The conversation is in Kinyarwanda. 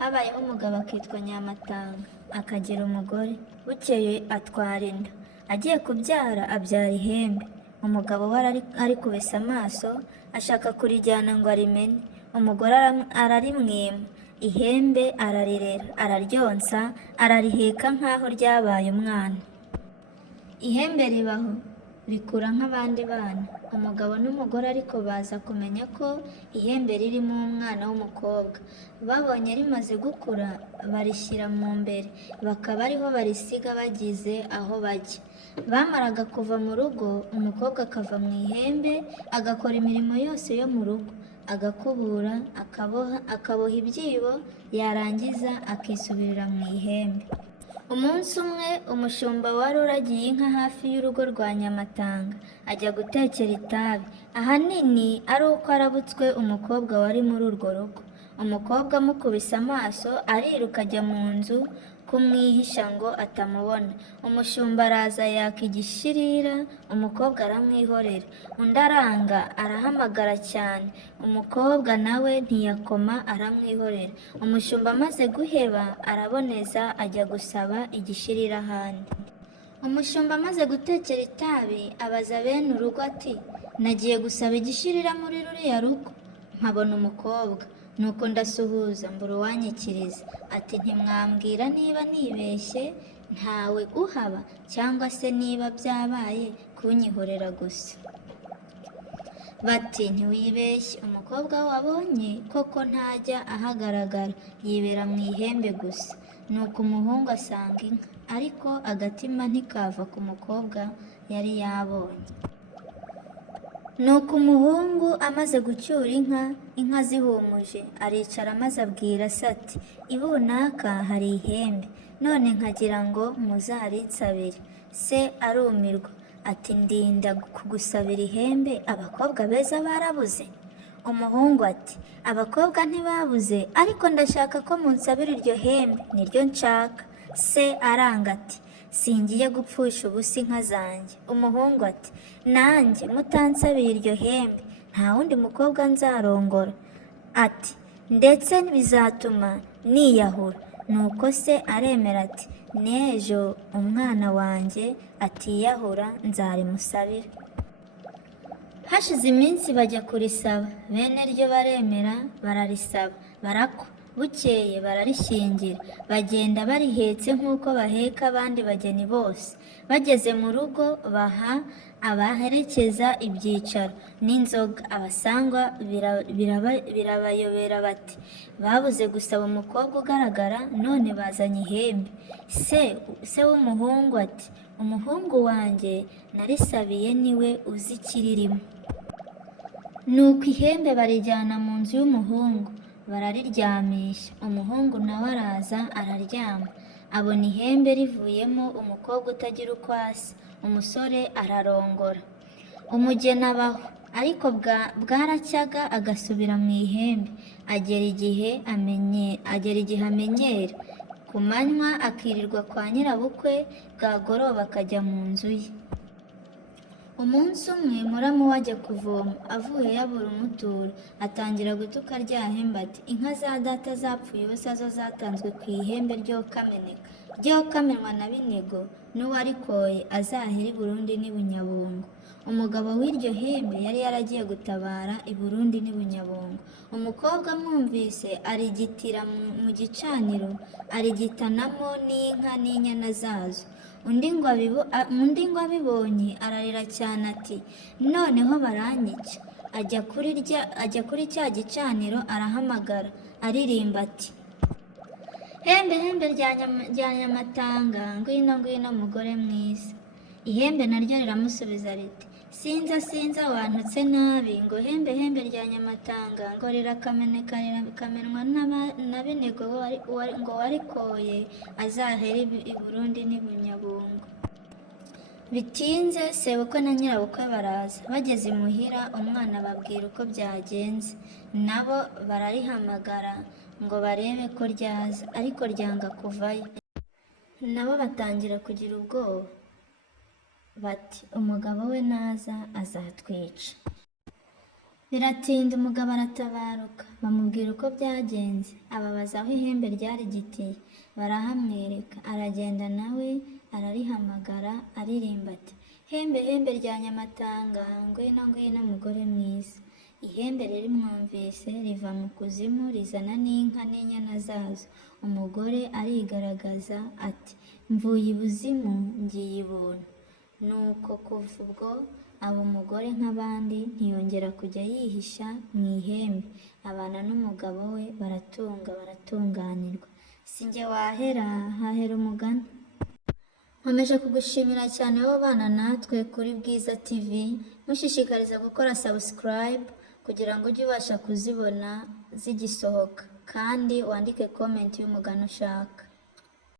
Habayeho umugabo akitwa Nyamatanga, akagira umugore, bukeye atwara inda. Agiye kubyara abyara ihembe. Umugabo we arikubise amaso, ashaka kurijyana ngo arimene. Umugore ararimwima. Ihembe ararirera, araryonsa, arariheka nk'aho ryabaye umwana. Ihembe ribaho, rikura nk'abandi bana. Umugabo n'umugore ariko baza kumenya ko ihembe ririmo umwana w'umukobwa. Babonye rimaze gukura, barishyira mu mbere, bakaba ariho barisiga bageze aho bajya. Bamaraga kuva mu rugo, umukobwa akava mu ihembe, agakora imirimo yose yo mu rugo, agakubura, akaboha ibyibo, yarangiza akisubirira mu ihembe. Umunsi umwe umushumba wari uragiye inka hafi y'urugo rwa Nyamatanga ajya gutekera itabi, ahanini ari uko arabutswe umukobwa wari muri urwo rugo. Umukobwa amukubise amaso ariruka ajya mu nzu kumwihisha ngo atamubona. Umushumba araza yaka igishirira, umukobwa aramwihorera. Undi aranga, arahamagara cyane, umukobwa nawe ntiyakoma, aramwihorera. Umushumba amaze guheba araboneza ajya gusaba igishirira ahandi. Umushumba amaze gutekera itabi abaza bene urugo ati, nagiye gusaba igishirira muri ruriya rugo nkabona umukobwa, nuko ndasuhuza mbura uwanyikiriza. Ati, ntimwambwira niba nibeshye ntawe uhaba, cyangwa se niba byabaye kunyihorera gusa. Bati, ntiwibeshye, umukobwa wabonye koko ntajya ahagaragara, yibera mu ihembe gusa. Nuko umuhungu asanga inka, ariko agatima ntikava ku mukobwa yari yabonye. Nuko umuhungu amaze gucyura inka zihumuje, aricara maze abwira se ati, ibunaka hari ihembe, none nkagira ngo muzaritsabire. Se arumirwa ati, ndinda kugusabira ihembe, abakobwa beza barabuze? Umuhungu ati, abakobwa ntibabuze, ariko ndashaka ko munsabira iryo hembe, niryo nshaka. Se aranga ati, singiye gupfusha ubusa inka zanjye. Umuhungu ati, nanjye mutansabiye iryo hembe nta wundi mukobwa nzarongora. Ati, ndetse bizatuma niyahura. Nuko se aremera ati, n'ejo umwana wanjye atiyahura nzarimusabira. Hashize iminsi bajya kurisaba, bene ryo baremera bararisaba, barakwa. Bukeye bararishyingira, bagenda barihetse nk'uko baheka abandi bageni bose. Bageze mu rugo baha abaherekeza ibyicaro n'inzoga. Abasangwa birabayobera bati, babuze gusaba umukobwa ugaragara, none bazanye ihembe. Se w'umuhungu ati, umuhungu wanjye narisabiye niwe uzi ikiririmo. Nuko ihembe barijyana mu nzu y'umuhungu, barariryamisha. Umuhungu nawe araza araryama, abona ihembe rivuyemo umukobwa utagira uko asa. Umusore ararongora, umugeni abaho, ariko bwaracyaga agasubira mu ihembe. Agera igihe amenyera. Ku manywa akirirwa kwa nyirabukwe, bwagoroba akajya mu nzu ye. Umunsi umwe muramu we ajya kuvoma, avuye yabura umuturo, atangira gutuka rya hembe ati, inka za data zapfuye ubusa zo zatanzwe ku ihembe ryokamenwa na Binego, n'uwarikoye azahera i Burundi n'i Bunyabungo. Umugabo w'iryo hembe yari yaragiye gutabara i Burundi n'i Bunyabungo. Umukobwa amwumvise arigitira mu gicaniro, arigitanamo n'inka n'inyana zazo. Undi ngo abibonye ararira cyane ati, noneho baranyica. Ajya kuri cya gicaniro arahamagara aririmba ati, hembe hembe rya Nyamatanga, ngwino ngwino mugore mwiza. Ihembe naryo riramusubiza riti, sinza wantutse nabi, ngo hembe hembe rya Nyamatanga, ngo rirakamenwa na Binego, ngo warikoye azahere i Burundi n'i Bunyabungo. Bitinze sebukwe na nyirabukwe baraza. Bageze imuhira umwana babwira uko byagenze, nabo bararihamagara ngo barebe ko ryaza, ariko ryanga kuvayo. Nabo batangira kugira ubwoba bati, umugabo we naza azatwica. Biratinda umugabo aratabaruka, bamubwira uko byagenze, ababaza aho ihembe ryari gitiye, barahamwereka, aragenda nawe ararihamagara aririmba ati, hembe hembe rya Nyamatanga, ngwino ngwino mugore mwiza. Ihembe ririmwumvise riva mu kuzimu rizana n'inka n'inyana zazo. Umugore arigaragaza ati, mvuye ibuzimu ngiye ibuntu. Nuko kuva ubwo aba umugore nk'abandi, ntiyongera kujya yihisha mu ihembe, abana n'umugabo we baratunganirwa. Si njye wahera, hahera umugani. Nkomeje kugushimira cyane wowe bana natwe kuri Bwiza TV, mushishikariza gukora subscribe kugira ngo ujye ubasha kuzibona zigisohoka, kandi wandike comment y'umugani ushaka.